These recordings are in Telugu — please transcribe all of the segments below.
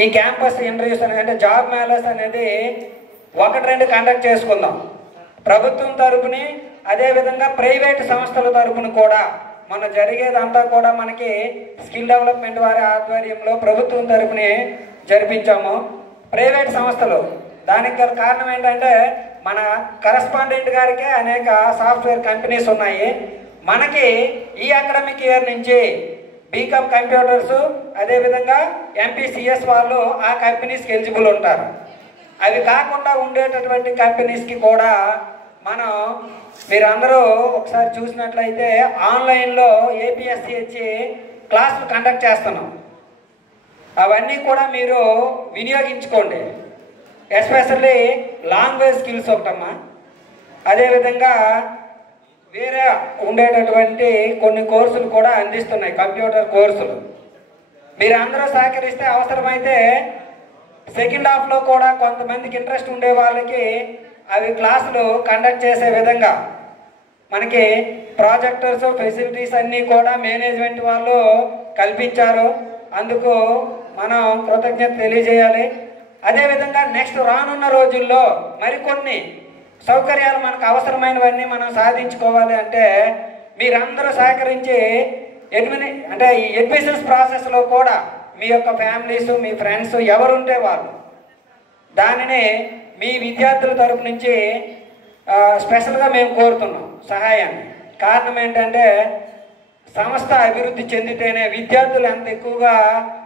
ఈ క్యాంపస్ ఇంటర్వ్యూస్ అంటే జాబ్ మేళాస్ అనేది 1-2 కండక్ట్ చేసుకుందాం. ప్రభుత్వం తరపుని అదేవిధంగా ప్రైవేట్ సంస్థల తరపున కూడా మన జరిగేదంతా కూడా మనకి స్కిల్ డెవలప్మెంట్ వారి ఆధ్వర్యంలో ప్రభుత్వం తరపుని జరిపించాము. ప్రైవేట్ సంస్థలు దానికి గల కారణం ఏంటంటే మన కరెస్పాండెంట్ గారికే అనేక సాఫ్ట్వేర్ కంపెనీస్ ఉన్నాయి. మనకి ఈ అకాడమిక్ ఇయర్ నుంచి బీకామ్ కంప్యూటర్స్ అదేవిధంగా ఎంపీసీఎస్ వాళ్ళు ఆ కంపెనీస్కి ఎలిజిబుల్ ఉంటారు. అవి కాకుండా ఉండేటటువంటి కంపెనీస్కి కూడా మనం మీరందరూ ఒకసారి చూసినట్లయితే ఆన్లైన్లో ఏపీఎస్సిహెచ్ క్లాసులు కండక్ట్ చేస్తున్నాం. అవన్నీ కూడా మీరు వినియోగించుకోండి. ఎస్పెషల్లీ లాంగ్వేజ్ స్కిల్స్ ఒకటమ్మా, అదేవిధంగా వేరే ఉండేటటువంటి కొన్ని కోర్సులు కూడా అందిస్తున్నాయి, కంప్యూటర్ కోర్సులు. మీరు అందరూ సహకరిస్తే అవసరమైతే సెకండ్ హాఫ్లో కూడా కొంతమందికి ఇంట్రెస్ట్ ఉండే వాళ్ళకి అవి క్లాసులు కండక్ట్ చేసే విధంగా మనకి ప్రాజెక్టర్స్ ఫెసిలిటీస్ అన్నీ కూడా మేనేజ్మెంట్ వాళ్ళు కల్పించారు. అందుకు మనం కృతజ్ఞత తెలియజేయాలి. అదేవిధంగా నెక్స్ట్ రానున్న రోజుల్లో మరికొన్ని సౌకర్యాలు మనకు అవసరమైనవన్నీ మనం సాధించుకోవాలి అంటే మీరందరూ సహకరించి అంటే ఈ అడ్మిషన్స్ ప్రాసెస్లో కూడా మీ యొక్క ఫ్యామిలీస్ మీ ఫ్రెండ్స్ ఎవరుంటే వాళ్ళు దానిని మీ విద్యార్థుల తరపు నుంచి స్పెషల్గా మేము కోరుతున్నాం సహాయాన్ని. కారణం ఏంటంటే సంస్థ అభివృద్ధి చెందితేనే విద్యార్థులు ఎంత ఎక్కువగా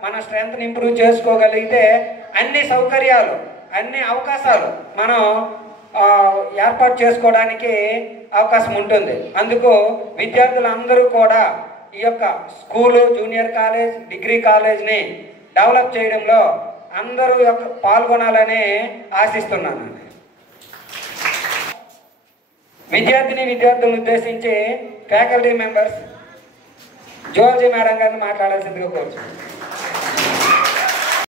మన స్ట్రెంగ్త్ని ఇంప్రూవ్ చేసుకోగలిగితే అన్ని సౌకర్యాలు అన్ని అవకాశాలు మనం ఏర్పాటు చేసుకోవడానికి అవకాశం ఉంటుంది. అందుకు విద్యార్థులందరూ కూడా ఈ యొక్క స్కూలు జూనియర్ కాలేజ్ డిగ్రీ కాలేజ్ని డెవలప్ చేయడంలో అందరూ పాల్గొనాలని ఆశిస్తున్నాను. విద్యార్థులను ఉద్దేశించి ఫ్యాకల్టీ మెంబర్స్ జువాలజీ మేడం గారిని మాట్లాడాల్సిందిగా కోరుతున్నాను.